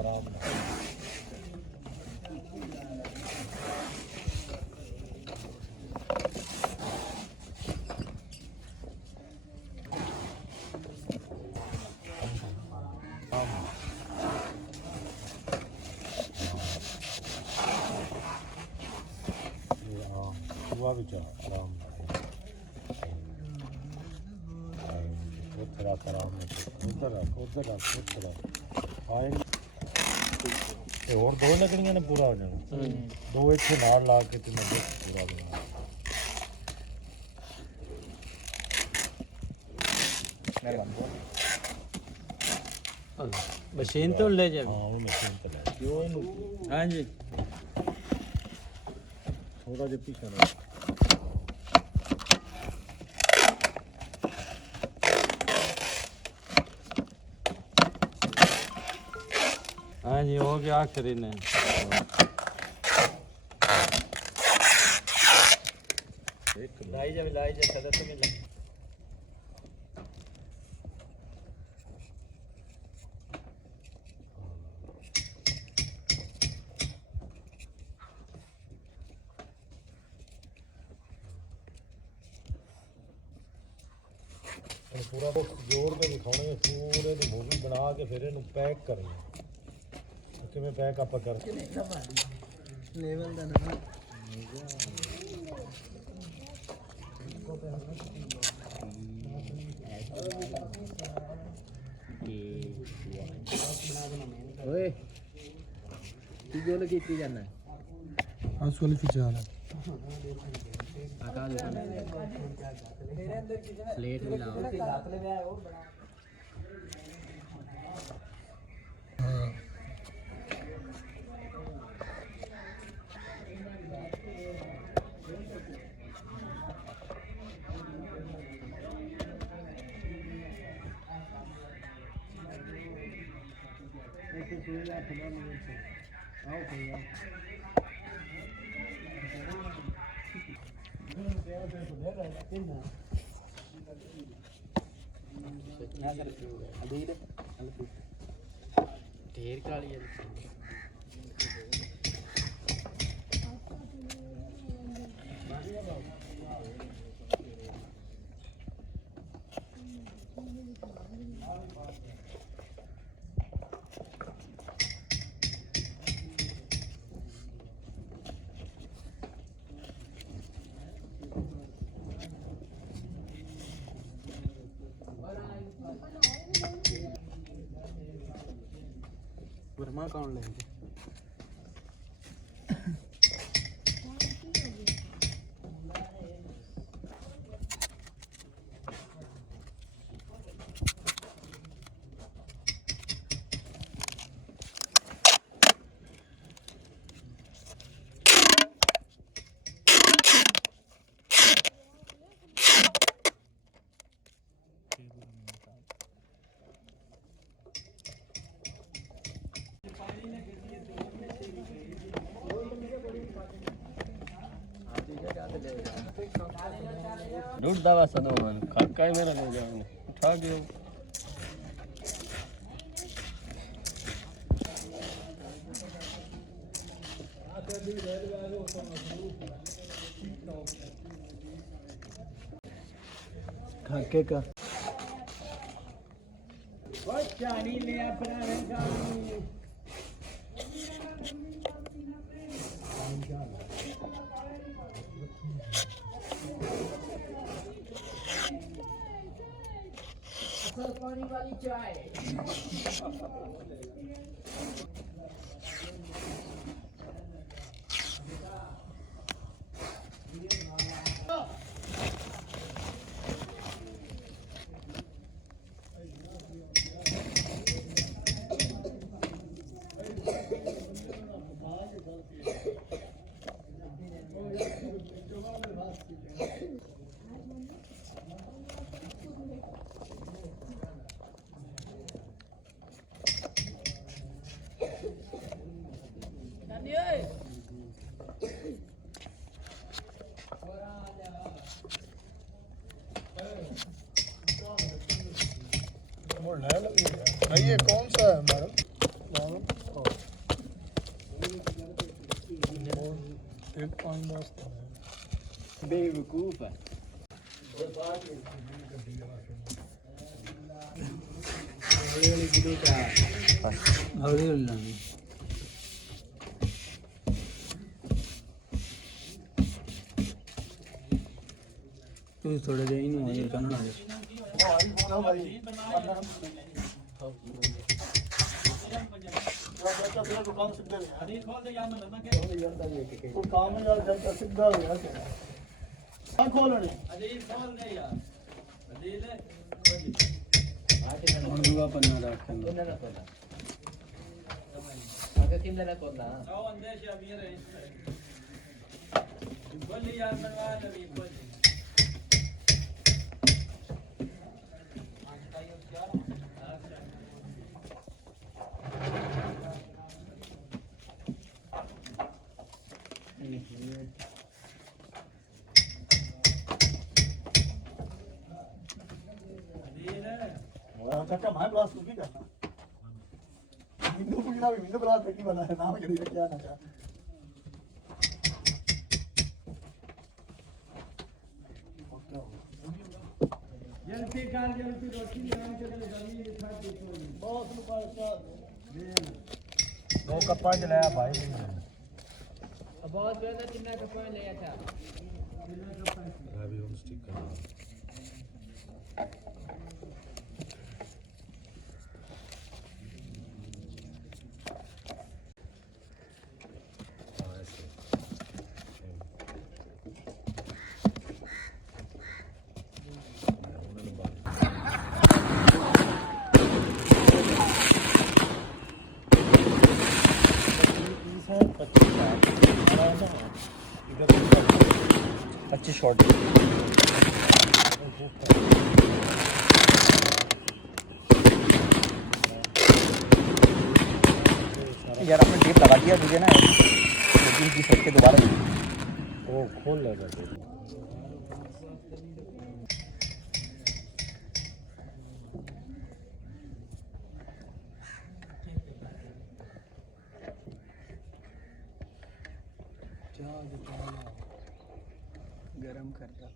आराम हुआ भी चाह आराम उधर रख आराम उधर रख उधर रख उधर रख आएंगे और दो लगनियां ने पूरा हो जाना दो इतने नाल ला के ते मैं पूरा बना मशीन तो ले जाए हाँ वो मशीन तो ले हाँ जी थोड़ा जिहा पीछे ना हाँ जी हो गया आखिरी ने लाई जा सदा तो मिले पूरा जोड़ के दिखाने पूरे की मूवी बना के फिर इन्हू पैक करना किमें पैक आप कर लेवल दा ना ओए की गोल की जाना हां सोली खिंचा ले आकाश प्लेट भी लाओ हां ढेर काली है वर्मा कौन लेंगे दूध दवा सदो मन खाका ही मेरा ले जाऊंगा उठा गयो खाके का ओए चानी ले अपना है चानी पानी वाली चाय ये कौन सा है मैडम? एक पानी वास्ते बेवकूफ है हौली हौली तू थोड़े देर ही नहीं करना दुकान सीधे तो काम है यार जब सीधा हो गया क्या खोलने दुआ पन्ना रखेंगे अगर किंदा ना कोला बोली यार बनवा ले बोली चाचा मैं ब्लास्ट की करना मिंदू पुगना भी मिंदू ब्लास्ट की बना है नाम जल्दी क्या ना चाह जल्दी कार जल्दी रोटी लेने के लिए जल्दी लिखा दे बहुत रुपए का दो कप्पा चलाया भाई अब बहुत ज्यादा कितना कपड़ा लिया था अभी हम स्टिक कर अच्छी शॉट यार आपने टेप लगा दिया मुझे ना लेकिन की सेट के दोबारा वो खोल लेगा गरम करता